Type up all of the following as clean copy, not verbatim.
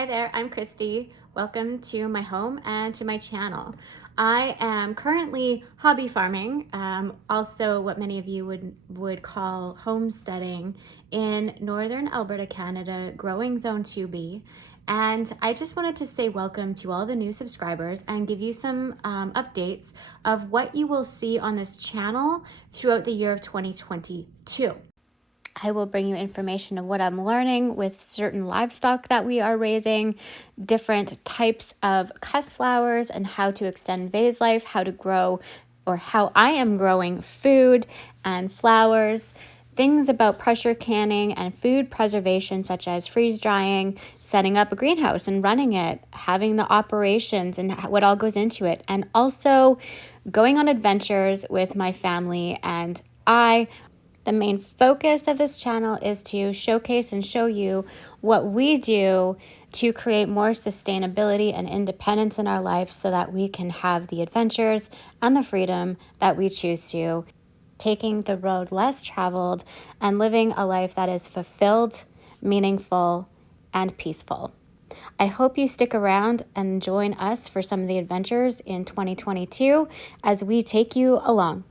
Hi there, I'm Christy. Welcome to my home and to my channel. I am currently hobby farming, also what many of you would call homesteading in northern Alberta, Canada, growing zone 2B. And I just wanted to say welcome to all the new subscribers and give you some updates of what you will see on this channel throughout the year of 2022. I will bring you information of what I'm learning with certain livestock that we are raising, different types of cut flowers and how to extend vase life, how to grow or how I am growing food and flowers, things about pressure canning and food preservation such as freeze drying, setting up a greenhouse and running it, having the operations and what all goes into it, and also going on adventures with my family and I. The main focus of this channel is to showcase and show you what we do to create more sustainability and independence in our life so that we can have the adventures and the freedom that we choose to, taking the road less traveled and living a life that is fulfilled, meaningful, and peaceful. I hope you stick around and join us for some of the adventures in 2022 as we take you along.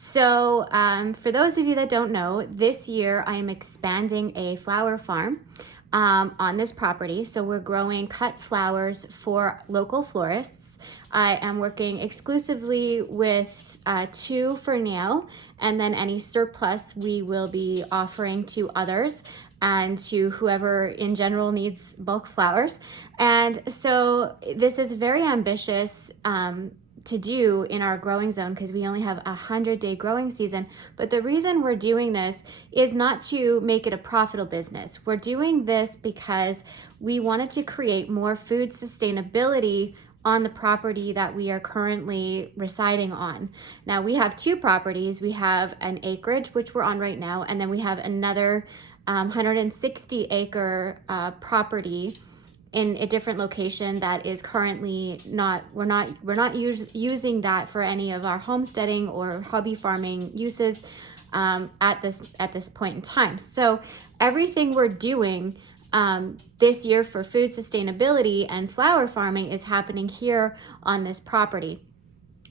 So for those of you that don't know, this year I am expanding a flower farm on this property. So we're growing cut flowers for local florists. I am working exclusively with two for now, and then any surplus we will be offering to others and to whoever in general needs bulk flowers. And so this is very ambitious to do in our growing zone because we only have a 100-day growing season. But the reason we're doing this is not to make it a profitable business. We're doing this because we wanted to create more food sustainability on the property that we are currently residing on. Now we have two properties. We have an acreage, which we're on right now, and then we have another 160-acre property in a different location that is currently we're not using that for any of our homesteading or hobby farming uses at this point in time. So everything we're doing this year for food sustainability and flower farming is happening here on this property.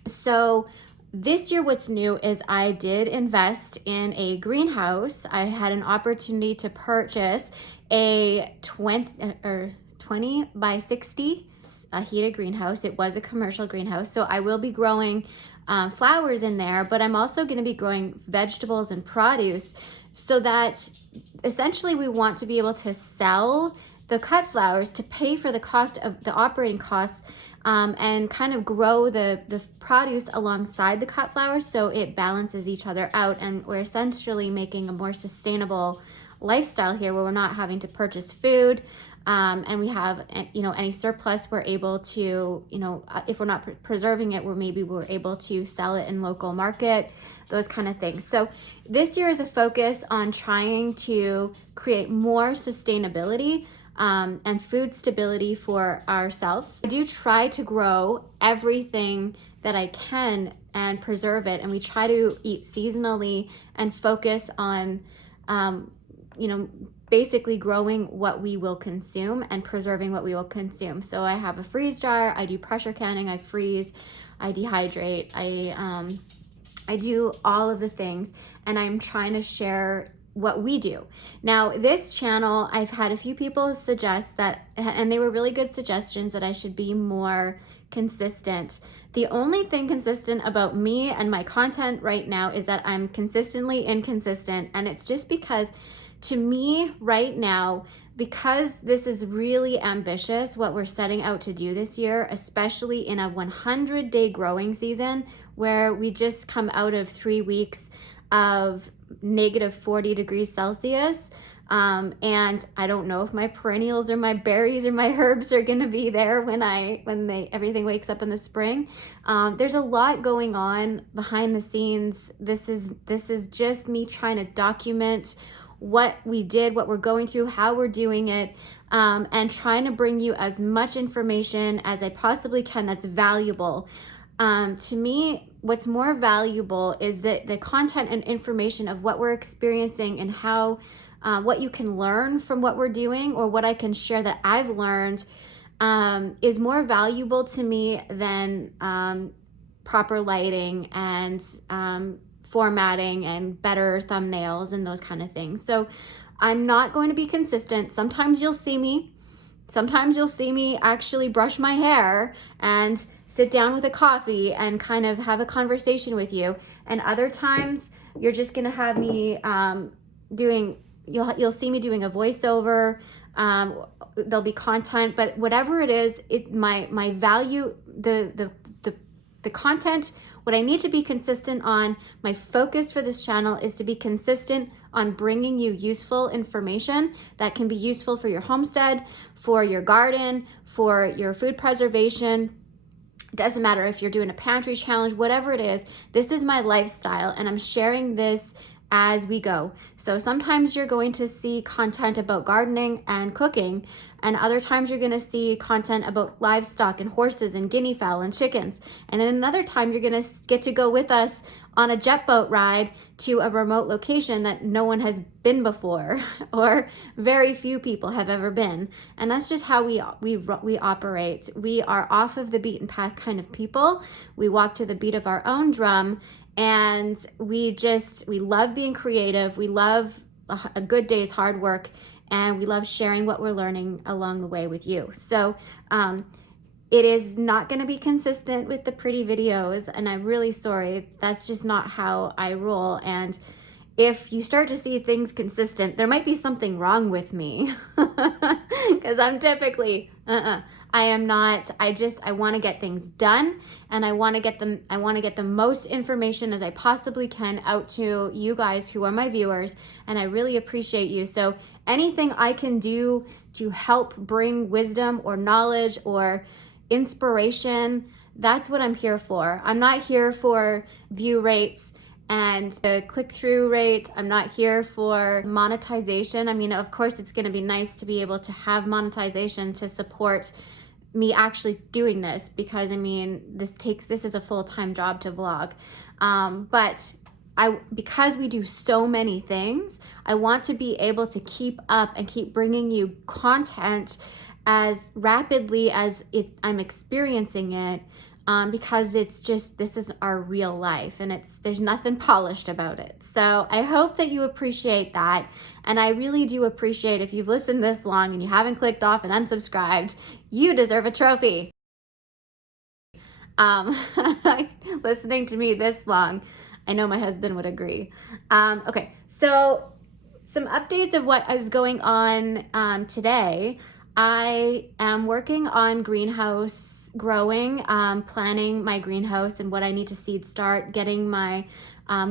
So this year, what's new is I did invest in a greenhouse. I had an opportunity to purchase a 20 by 60 a heated greenhouse. It was a commercial greenhouse, so I will be growing flowers in there, but I'm also going to be growing vegetables and produce so that essentially we want to be able to sell the cut flowers to pay for the cost of the operating costs and kind of grow the produce alongside the cut flowers so it balances each other out, and we're essentially making a more sustainable lifestyle here where we're not having to purchase food. And we have, any surplus we're able to, if we're not preserving it, we're able to sell it in local market, those kind of things. So this year is a focus on trying to create more sustainability and food stability for ourselves. I do try to grow everything that I can and preserve it, and we try to eat seasonally and focus on, basically growing what we will consume and preserving what we will consume. So I have a freeze dryer, I do pressure canning, I freeze, I dehydrate, I do all of the things, and I'm trying to share what we do. Now, this channel, I've had a few people suggest that, and they were really good suggestions, that I should be more consistent. The only thing consistent about me and my content right now is that I'm consistently inconsistent, and it's just because to me right now, because this is really ambitious, what we're setting out to do this year, especially in a 100-day growing season where we just come out of 3 weeks of negative 40 degrees Celsius. And I don't know if my perennials or my berries or my herbs are going to be there when everything wakes up in the spring. There's a lot going on behind the scenes. This is just me trying to document what we did, what we're going through, how we're doing it, and trying to bring you as much information as I possibly can that's valuable. To me, what's more valuable is the content and information of what we're experiencing and how what you can learn from what we're doing, or what I can share that I've learned, is more valuable to me than proper lighting and formatting and better thumbnails and those kind of things. So I'm not going to be consistent. Sometimes you'll see me actually brush my hair and sit down with a coffee and kind of have a conversation with you. And other times you're just gonna have me you'll see me doing a voiceover. There'll be content, but whatever it is, my value, the content, what I need to be consistent on, my focus for this channel is to be consistent on bringing you useful information that can be useful for your homestead, for your garden, for your food preservation. It doesn't matter if you're doing a pantry challenge, whatever it is, this is my lifestyle, and I'm sharing this as we go. So sometimes you're going to see content about gardening and cooking, and other times you're going to see content about livestock and horses and guinea fowl and chickens. And then another time you're going to get to go with us on a jet boat ride to a remote location that no one has been before or very few people have ever been. And that's just how we operate. We are off of the beaten path kind of people. We walk to the beat of our own drum, and we love being creative. We love a good day's hard work, and we love sharing what we're learning along the way with you. So it is not going to be consistent with the pretty videos, and I'm really sorry. That's just not how I roll. And if you start to see things consistent, there might be something wrong with me, because I'm typically, I am not. I want to get things done, and I want to get the most information as I possibly can out to you guys who are my viewers, and I really appreciate you. So anything I can do to help bring wisdom or knowledge or inspiration, that's what I'm here for. I'm not here for view rates and the click-through rate. I'm not here for monetization. I mean, of course, it's going to be nice to be able to have monetization to support me actually doing this, because I mean, this is a full-time job to vlog. But because we do so many things, I want to be able to keep up and keep bringing you content as rapidly as I'm experiencing it, because this is our real life, and there's nothing polished about it. So I hope that you appreciate that, and I really do appreciate if you've listened this long and you haven't clicked off and unsubscribed. You deserve a trophy. Listening to me this long, I know my husband would agree. Okay, so some updates of what is going on today. I am working on greenhouse growing, planning my greenhouse and what I need to seed start, getting my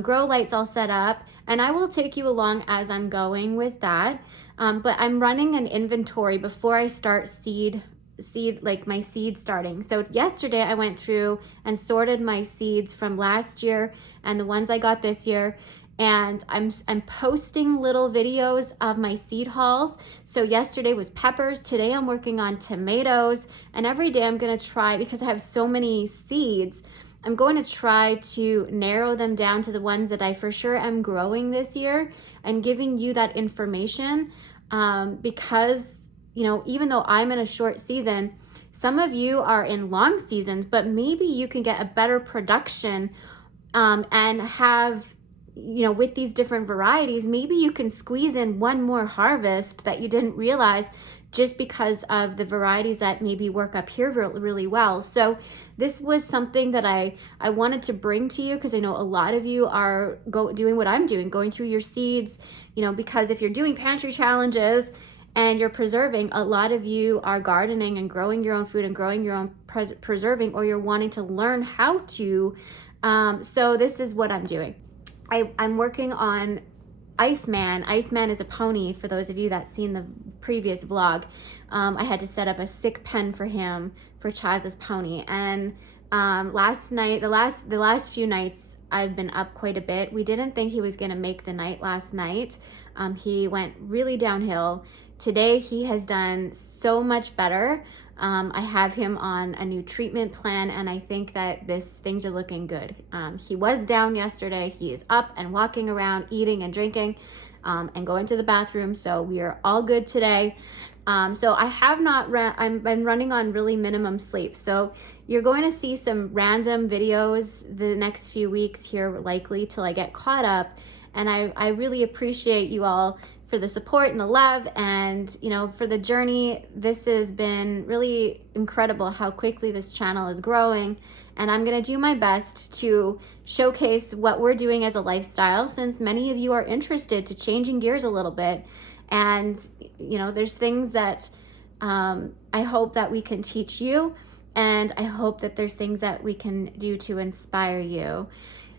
grow lights all set up, and I will take you along as I'm going with that. But I'm running an inventory before I start my seed starting. So yesterday I went through and sorted my seeds from last year and the ones I got this year, and I'm posting little videos of my seed hauls. So yesterday was peppers, today I'm working on tomatoes, and every day I'm gonna try, because I have so many seeds, I'm going to try to narrow them down to the ones that I for sure am growing this year, and giving you that information, because even though I'm in a short season, some of you are in long seasons, but maybe you can get a better production, and have, with these different varieties, maybe you can squeeze in one more harvest that you didn't realize, just because of the varieties that maybe work up here really well. So this was something that I wanted to bring to you, because I know a lot of you are doing what I'm doing, going through your seeds, because if you're doing pantry challenges and you're preserving, a lot of you are gardening and growing your own food and growing your own preserving, or you're wanting to learn how to. So this is what I'm doing. I'm working on Iceman. Iceman is a pony, for those of you that seen the previous vlog. I had to set up a sick pen for him, for Chaz's pony. And last night, the last few nights, I've been up quite a bit. We didn't think he was gonna make the night last night. He went really downhill. Today, he has done so much better. I have him on a new treatment plan, and I think that things are looking good. He was down yesterday. He is up and walking around, eating and drinking. and go into the bathroom. So we are all good today. So I have not I've been running on really minimum sleep. So you're going to see some random videos the next few weeks here, likely till I get caught up. And I really appreciate you all for the support and the love, and for the journey. This has been really incredible how quickly this channel is growing, and I'm gonna do my best to showcase what we're doing as a lifestyle, since many of you are interested to changing gears a little bit. And there's things that I hope that we can teach you, and I hope that there's things that we can do to inspire you.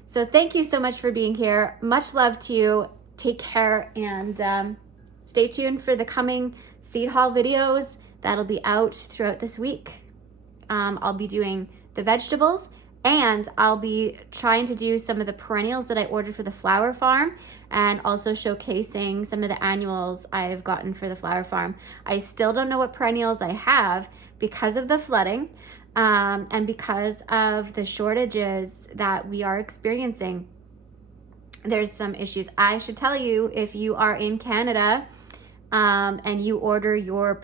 So thank you so much for being here. Much love to you. Take care, and stay tuned for the coming seed haul videos that'll be out throughout this week. I'll be doing the vegetables, and I'll be trying to do some of the perennials that I ordered for the flower farm, and also showcasing some of the annuals I've gotten for the flower farm. I still don't know what perennials I have because of the flooding, and because of the shortages that we are experiencing. There's some issues. I should tell you, if you are in Canada and you order your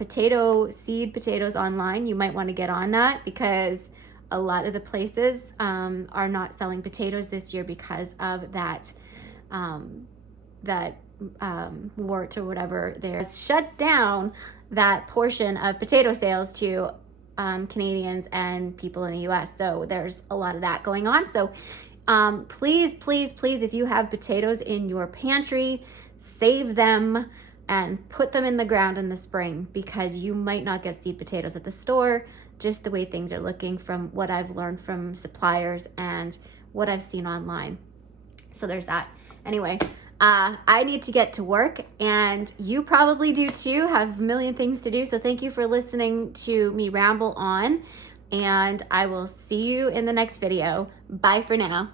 seed potatoes online, you might want to get on that, because a lot of the places are not selling potatoes this year because of that wart or whatever. There's shut down that portion of potato sales to Canadians and people in the US. So there's a lot of that going on. So please, if you have potatoes in your pantry, save them and put them in the ground in the spring, because you might not get seed potatoes at the store, just the way things are looking from what I've learned from suppliers and what I've seen online. So there's that. Anyway, I need to get to work, and you probably do too, have a million things to do. So thank you for listening to me ramble on, and I will see you in the next video. Bye for now.